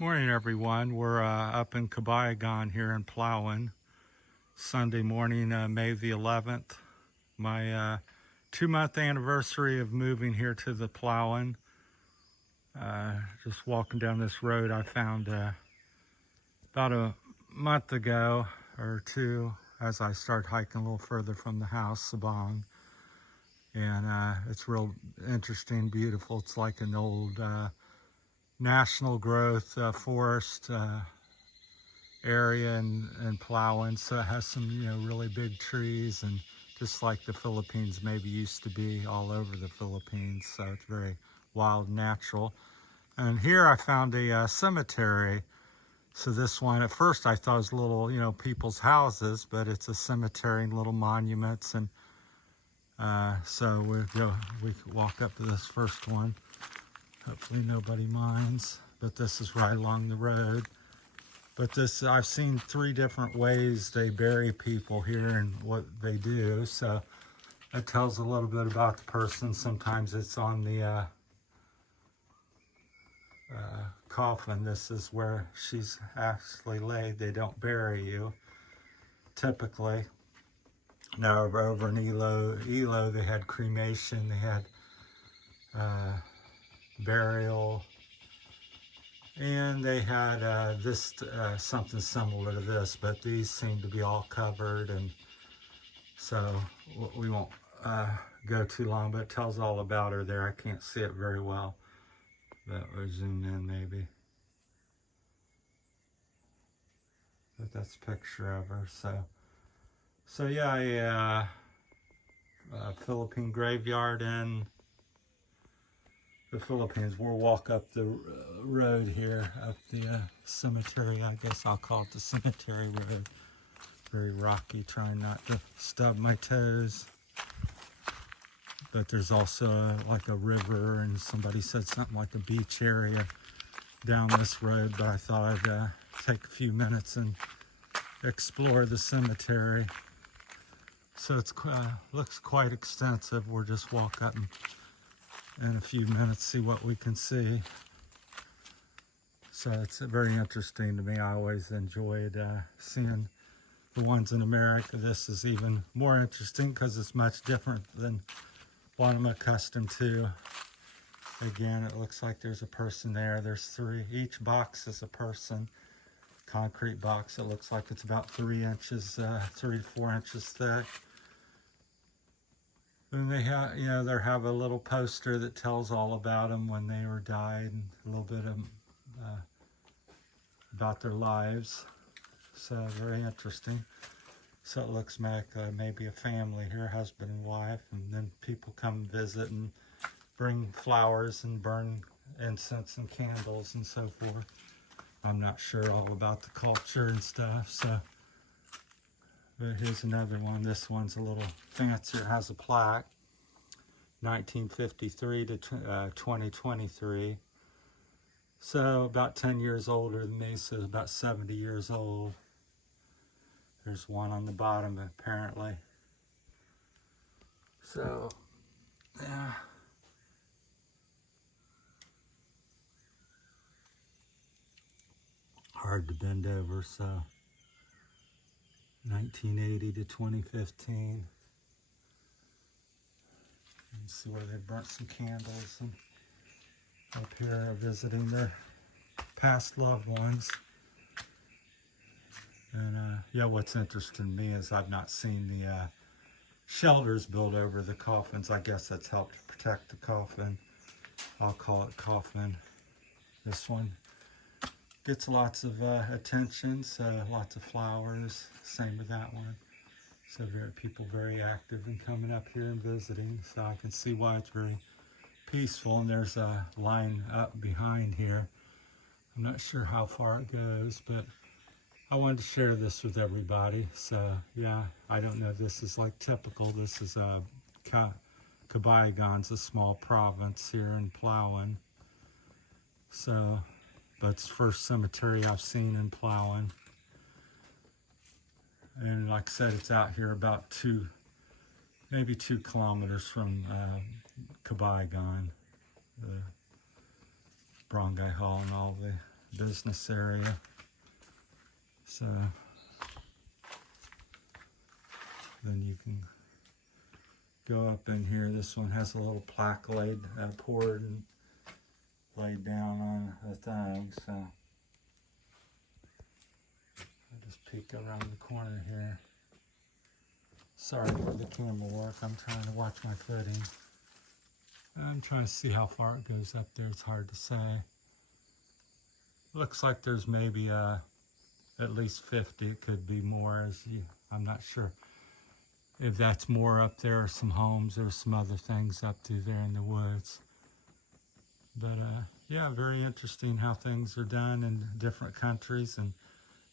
Morning, everyone. We're up in Cabayugan here in Palawan. Sunday morning, May the 11th. My 2-month anniversary of moving here to the Palawan. Just walking down this road, I found about a month ago or two, as I started hiking a little further from the house, Sabang. And it's real interesting, beautiful. It's like an old national growth forest area in Palawan, so it has some really big trees, and just like the Philippines maybe used to be all over the Philippines, so it's very wild, natural. And here I found a cemetery. So this one, at first I thought it was little people's houses, but it's a cemetery and little monuments. And so we walk up to this first one. Hopefully nobody minds, but this is right along the road. But this, I've seen 3 different ways they bury people here and what they do. So it tells a little bit about the person. Sometimes it's on the coffin. This is where she's actually laid. They don't bury you, typically. Now over in Ilo, they had cremation, they had burial, and they had this something similar to this, but these seem to be all covered, and so we won't go too long, but it tells all about her there. I can't see it very well, but we'll zoom in maybe. But that's a picture of her. So yeah, a Philippine graveyard in the Philippines. We'll walk up the road here, up the cemetery. I guess I'll call it the cemetery road. Very rocky, trying not to stub my toes. But there's also like a river, and somebody said something like a beach area down this road, but I thought I'd take a few minutes and explore the cemetery. So it looks quite extensive. We'll just walk up and in a few minutes see what we can see. So it's very interesting to me. I always enjoyed seeing the ones in America. This is even more interesting because it's much different than what I'm accustomed to. Again, it looks like there's a person there. There's 3. Each box is a person. Concrete box. It looks like it's about 3 inches, 3 to 4 inches thick. And they have, they have a little poster that tells all about them when they were died, and a little bit of about their lives. So very interesting. So it looks like maybe a family here, husband and wife, and then people come visit and bring flowers and burn incense and candles and so forth. I'm not sure all about the culture and stuff, so. But here's another one. This one's a little fancier. It has a plaque, 1953 to 2023. So about 10 years older than me, so about 70 years old. There's one on the bottom, apparently. So, yeah. Hard to bend over, so. 1980 to 2015. You can see where they burnt some candles, and up here are visiting their past loved ones. And yeah, what's interesting to me is I've not seen the shelters built over the coffins. I guess that's helped to protect the coffin. I'll call it coffin. This one gets lots of attention, so lots of flowers. Same with that one. So people very active in coming up here and visiting. So I can see why it's very peaceful. And there's a line up behind here. I'm not sure how far it goes, but I wanted to share this with everybody. So yeah, I don't know if this is like typical. This is Cabayugan's a small province here in Palawan. So, but it's the first cemetery I've seen in Palawan. And like I said, it's out here about maybe 2 kilometers from Cabayugan, the Barangay Hall and all the business area. So then you can go up in here. This one has a little plaque poured and laid down on the thing. So I'll just peek around the corner here. Sorry for the camera work. I'm trying to watch my footing. I'm trying to see how far it goes up there. It's hard to say. Looks like there's maybe at least 50. It could be more. I'm not sure if that's more up there, or some homes or some other things up through there in the woods. But yeah, very interesting how things are done in different countries and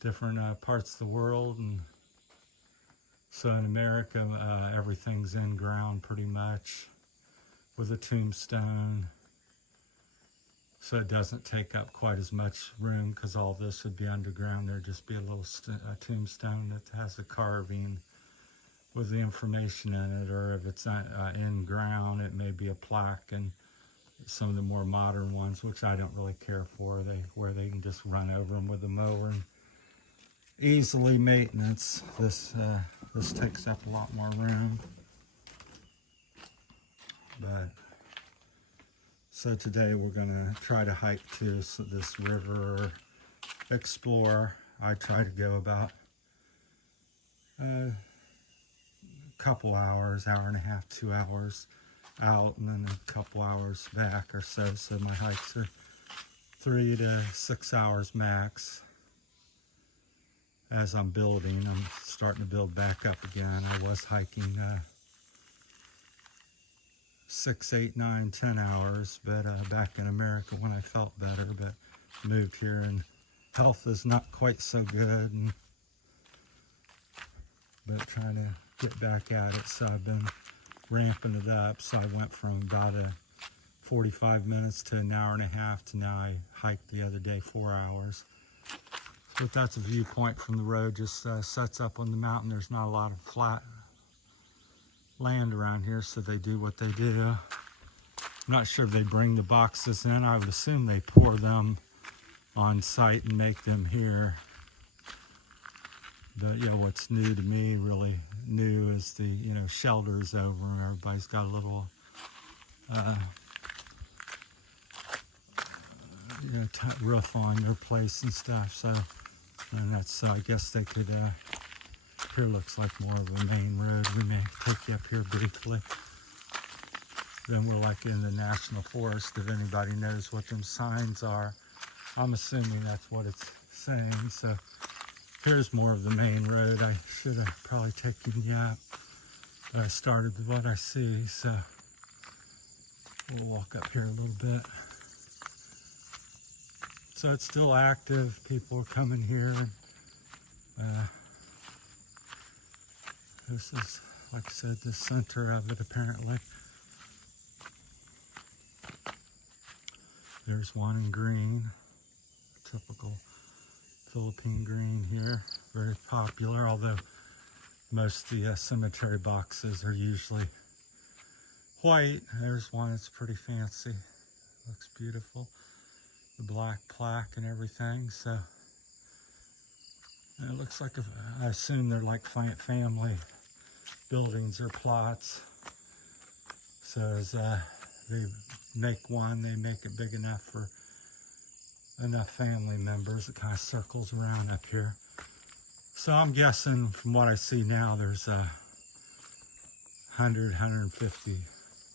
different parts of the world. And so in America, everything's in ground pretty much with a tombstone. So it doesn't take up quite as much room, because all this would be underground. There'd just be a little tombstone that has a carving with the information in it, or if it's not in ground, it may be a plaque. And some of the more modern ones, which I don't really care for, where they can just run over them with a mower and easily maintenance. This takes up a lot more room. But so today we're gonna try to hike to this river, explore. I try to go about a couple hours, hour and a half, 2 hours out, and then a couple hours back or so. So my hikes are 3 to 6 hours max. As I'm building, I'm starting to build back up again. I was hiking 6, 8, 9, 10 hours, but back in America when I felt better, but moved here and health is not quite so good, but trying to get back at it. So I've been ramping it up. So I went from about 45 minutes to an hour and a half to now I hiked the other day 4 hours. But that's a viewpoint from the road, just sets up on the mountain. There's not a lot of flat land around here, so they do what they do. I'm not sure if they bring the boxes in. I would assume they pour them on site and make them here. But yeah, what's new to me, really new, is the shelters over, and everybody's got a little roof on their place and stuff. So, and that's I guess they could. Here looks like more of a main road. We may take you up here briefly. Then we're like in the national forest. If anybody knows what them signs are, I'm assuming that's what it's saying. So here's more of the main road. I should have probably taken you up. But I started with what I see, so we'll walk up here a little bit. So it's still active. People are coming here. This is, like I said, the center of it apparently. There's one in green, typical Philippine green here, very popular, although most of the cemetery boxes are usually white. There's one that's pretty fancy, looks beautiful. The black plaque and everything, so and it looks like, I assume they're like family buildings or plots. So as they make one, they make it big enough for enough family members. It kind of circles around up here. So I'm guessing from what I see now, there's 100, 150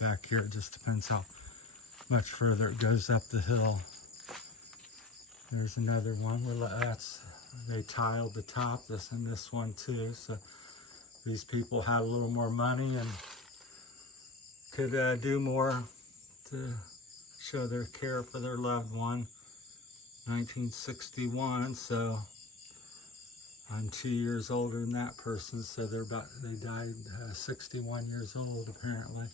back here. It just depends how much further it goes up the hill. There's another one. They tiled the top, this and this one too. So these people had a little more money and could do more to show their care for their loved one. 1961, so I'm 2 years older than that person, so they died 61 years old apparently.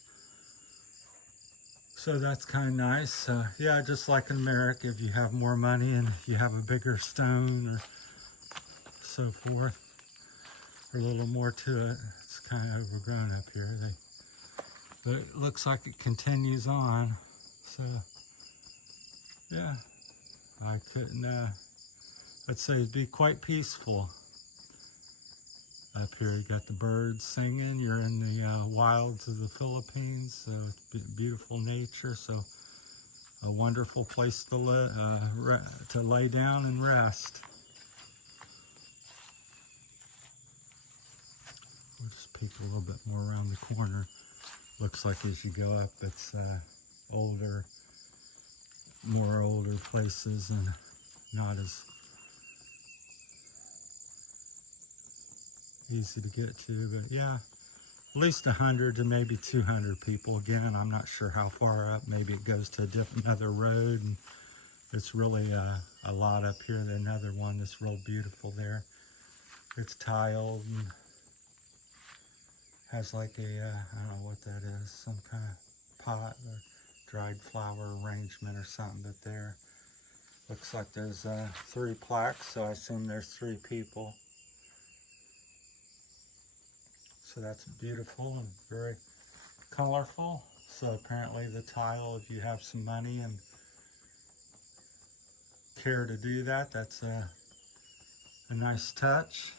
So that's kind of nice. Yeah, just like in America, if you have more money and you have a bigger stone or so forth, or a little more to it, it's kind of overgrown up here. But it looks like it continues on. So, yeah, I couldn't, I'd say it'd be quite peaceful. Up here you got the birds singing. You're in the wilds of the Philippines, so it's beautiful nature. So a wonderful place to lay down and rest. We'll just peek a little bit more around the corner. Looks like as you go up, it's more older places and not as easy to get to, but yeah, at least 100 to maybe 200 people. Again, I'm not sure how far up. Maybe it goes to another road, and it's really a lot up here. There's another one that's real beautiful there. It's tiled and has like a, I don't know what that is, some kind of pot or dried flower arrangement or something, but there looks like there's 3 plaques, so I assume there's 3 people. So that's beautiful and very colorful. So apparently the tile, if you have some money and care to do that, that's a nice touch.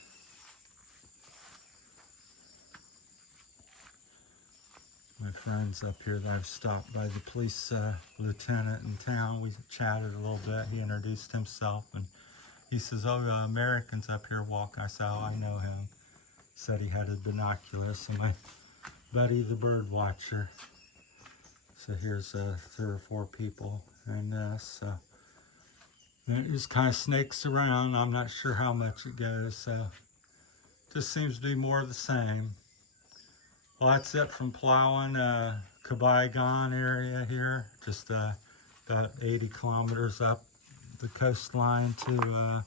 My friends up here that I've stopped by, the police lieutenant in town, we chatted a little bit. He introduced himself and he says, oh, Americans up here walk. I said, oh, I know him. Said he had his binoculars. So my buddy, the bird watcher. So here's 3 or 4 people in this. So it just kind of snakes around. I'm not sure how much it goes. So just seems to be more of the same. Well, that's it from Palawan, Cabayugan area here. Just about 80 kilometers up the coastline to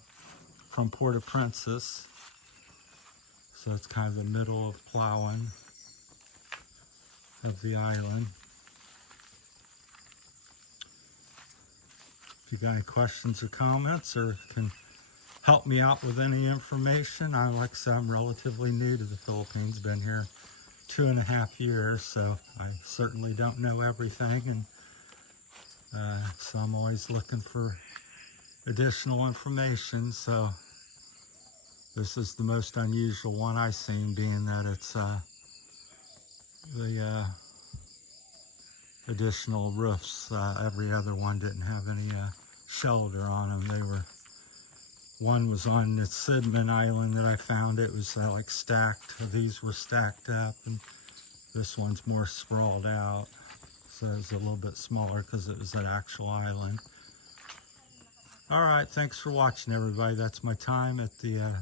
from Port-au-Princess. So it's kind of the middle of Palawan, of the island. If you got any questions or comments or can help me out with any information, like I said, I'm relatively new to the Philippines. Been here 2.5 years, so I certainly don't know everything, and so I'm always looking for additional information. So this is the most unusual one I've seen, being that it's the additional roofs. Every other one didn't have any shelter on them. One was on the Sidman Island that I found. It was like stacked. These were stacked up, and this one's more sprawled out. So it's a little bit smaller because it was an actual island. All right, thanks for watching, everybody. That's my time at the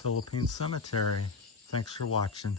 Philippine Cemetery. Thanks for watching.